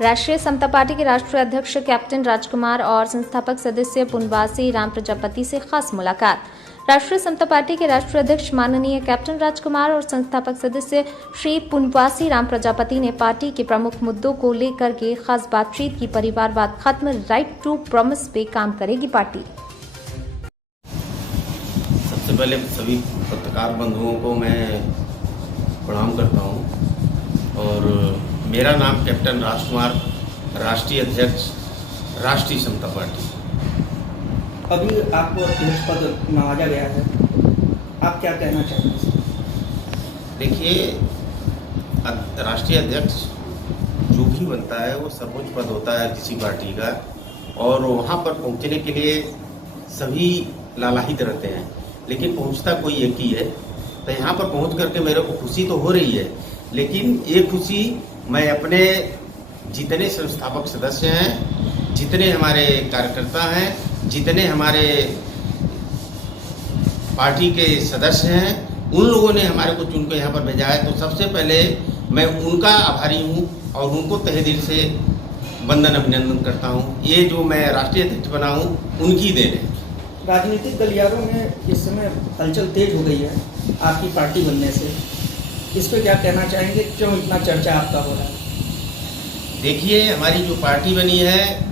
राष्ट्रीय समता पार्टी के राष्ट्रीय अध्यक्ष कैप्टन राजकुमार और संस्थापक सदस्य पुनवासी राम प्रजापति से खास मुलाकात। राष्ट्रीय समता पार्टी के राष्ट्रीय अध्यक्ष माननीय कैप्टन राजकुमार और संस्थापक सदस्य श्री पुनवासी राम प्रजापति ने पार्टी के प्रमुख मुद्दों को लेकर के खास बातचीत की। परिवारवाद खत्म, राइट टू प्रॉमिस पे काम करेगी पार्टी। सबसे पहले सभी पत्रकार बंधुओं को मैं प्रणाम करता हूं और मेरा नाम कैप्टन राजकुमार, राष्ट्रीय अध्यक्ष राष्ट्रीय समता पार्टी। अभी आपको अध्यक्ष पद नवाजा गया है, आप क्या कहना चाहते हैं? देखिए, राष्ट्रीय अध्यक्ष जो भी बनता है वो सर्वोच्च पद होता है किसी पार्टी का, और वहाँ पर पहुँचने के लिए सभी लालायित रहते हैं, लेकिन पहुँचता कोई एक ही है। तो यहाँ पर पहुँच करके मेरे को खुशी तो हो रही है, लेकिन ये खुशी मैं अपने जितने संस्थापक सदस्य हैं, जितने हमारे कार्यकर्ता हैं, जितने हमारे पार्टी के सदस्य हैं, उन लोगों ने हमारे को चुन के यहाँ पर भेजा है। तो सबसे पहले मैं उनका आभारी हूँ और उनको तहे दिल से वंदन अभिनंदन करता हूँ। ये जो मैं राष्ट्रीय अध्यक्ष बना हूँ उनकी देन है। राजनीतिक गलियारों में इस समय हलचल तेज हो गई है आपकी पार्टी बनने से, इस पर क्या कहना चाहेंगे? क्यों इतना चर्चा आपका हो रहा है? देखिए, हमारी जो पार्टी बनी है,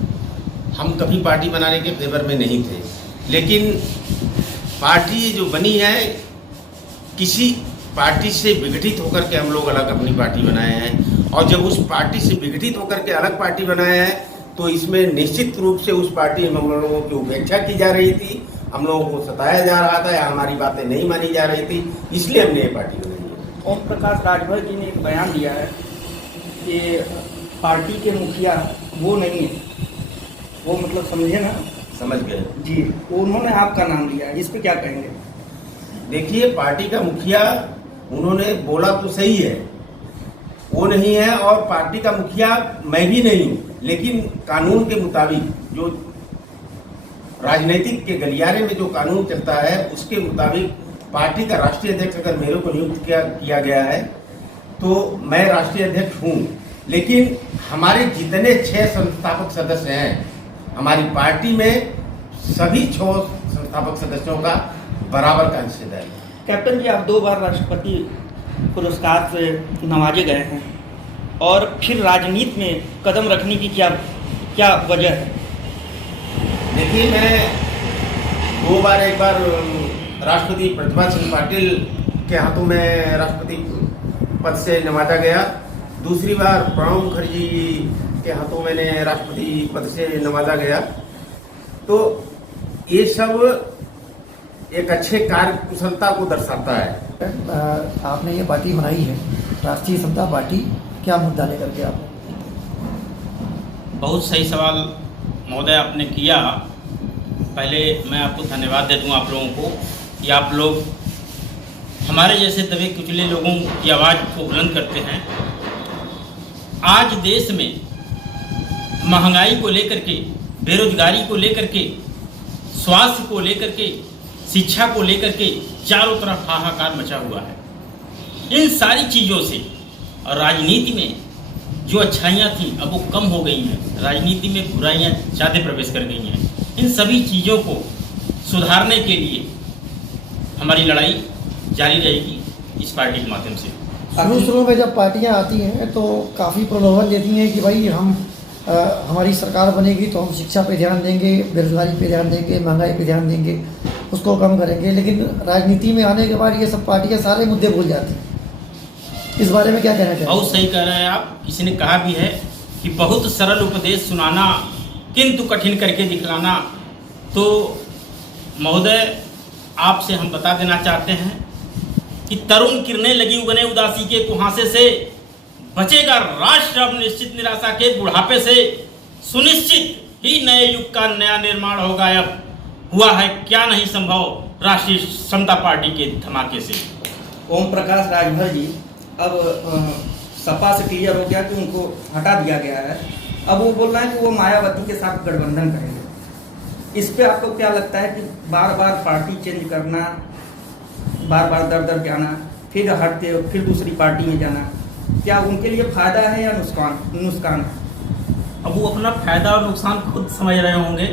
हम कभी पार्टी बनाने के फेवर में नहीं थे, लेकिन पार्टी जो बनी है किसी पार्टी से विघटित होकर के हम लोग अलग अपनी पार्टी बनाए हैं। और जब उस पार्टी से विघटित होकर के अलग पार्टी बनाए हैं तो इसमें निश्चित रूप से उस पार्टी में हम लोगों की उपेक्षा की जा रही थी, हम लोगों को सताया जा रहा था या हमारी बातें नहीं मानी जा रही थी, इसलिए हमने ये पार्टी बनाई है। ओम प्रकाश राजभर जी ने एक बयान दिया है कि पार्टी के मुखिया वो नहीं है, वो मतलब समझे ना? समझ गए जी, उन्होंने आपका नाम लिया है, इस पर क्या कहेंगे? देखिए, पार्टी का मुखिया उन्होंने बोला तो सही है, वो नहीं है, और पार्टी का मुखिया मैं भी नहीं हूँ, लेकिन कानून के मुताबिक जो राजनीतिक के गलियारे में जो कानून चलता है उसके मुताबिक पार्टी का राष्ट्रीय अध्यक्ष अगर मेरे को नियुक्त किया गया है तो मैं राष्ट्रीय अध्यक्ष हूँ। लेकिन हमारे जितने 6 संस्थापक सदस्य हैं हमारी पार्टी में, सभी 6 संस्थापक सदस्यों का बराबर का हिस्सेदार है। कैप्टन जी, आप 2 बार राष्ट्रपति पुरस्कार से नवाजे गए हैं और फिर राजनीति में कदम रखने की क्या वजह है? देखिए, मैं 2 बार, एक बार राष्ट्रपति प्रतिभा सिंह पाटिल के हाथों में राष्ट्रपति पद से नवाजा गया, दूसरी बार प्रणब मुखर्जी के हाथों मैंने राष्ट्रपति पद से नवाजा गया। तो ये सब एक अच्छे कार्य कुशलता को दर्शाता है। आपने ये पार्टी बनाई है राष्ट्रीय समता पार्टी, क्या मुद्दा लेकर के आप? बहुत सही सवाल महोदय आपने किया। पहले मैं आपको धन्यवाद दे दूं आप लोगों को कि आप लोग हमारे जैसे दबे कुचले लोगों की आवाज़ को बुलंद करते हैं। आज देश में महंगाई को लेकर के, बेरोजगारी को लेकर के, स्वास्थ्य को लेकर के, शिक्षा को लेकर के चारों तरफ हाहाकार मचा हुआ है। इन सारी चीज़ों से और राजनीति में जो अच्छाइयाँ थी अब वो कम हो गई हैं, राजनीति में बुराइयाँ ज़्यादा प्रवेश कर गई हैं। इन सभी चीज़ों को सुधारने के लिए हमारी लड़ाई जारी रहेगी इस पार्टी के माध्यम से। शुरू में जब पार्टियां आती हैं तो काफ़ी प्रलोभन देती हैं कि भाई हमारी सरकार बनेगी तो हम शिक्षा पे ध्यान देंगे, बेरोजगारी पे ध्यान देंगे, महंगाई पे ध्यान देंगे, उसको कम करेंगे। लेकिन राजनीति में आने के बाद ये सब पार्टियां सारे मुद्दे भूल जाती हैं। इस बारे में क्या कहना चाहिए? बहुत सही कह रहे हैं आप। किसी ने कहा भी है कि बहुत सरल उपदेश सुनाना किंतु कठिन करके दिखलाना। तो महोदय, आपसे हम बता देना चाहते हैं कि तरुण किरणें लगी उगने उदासी के कुहासे से, बचेगा राष्ट्र अब निश्चित निराशा के बुढ़ापे से, सुनिश्चित ही नए युग का नया निर्माण होगा। अब हुआ है क्या नहीं संभव राष्ट्रीय समता पार्टी के धमाके से। ओम प्रकाश राजभर जी, अब सपा से क्लियर हो गया कि उनको हटा दिया गया है, अब वो बोल रहे हैं कि वो मायावती के साथ गठबंधन करेंगे। इस पे आपको क्या लगता है कि बार बार पार्टी चेंज करना, बार बार दर दर जाना, फिर हटते फिर दूसरी पार्टी में जाना, क्या उनके लिए फायदा है या नुकसान है? अब वो अपना फायदा और नुकसान खुद समझ रहे होंगे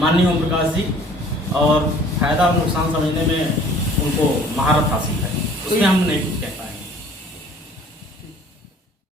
माननीय ओम प्रकाश जी, और फायदा और नुकसान समझने में उनको महारत हासिल है, उसमें हम नहीं कुछ कह पाए।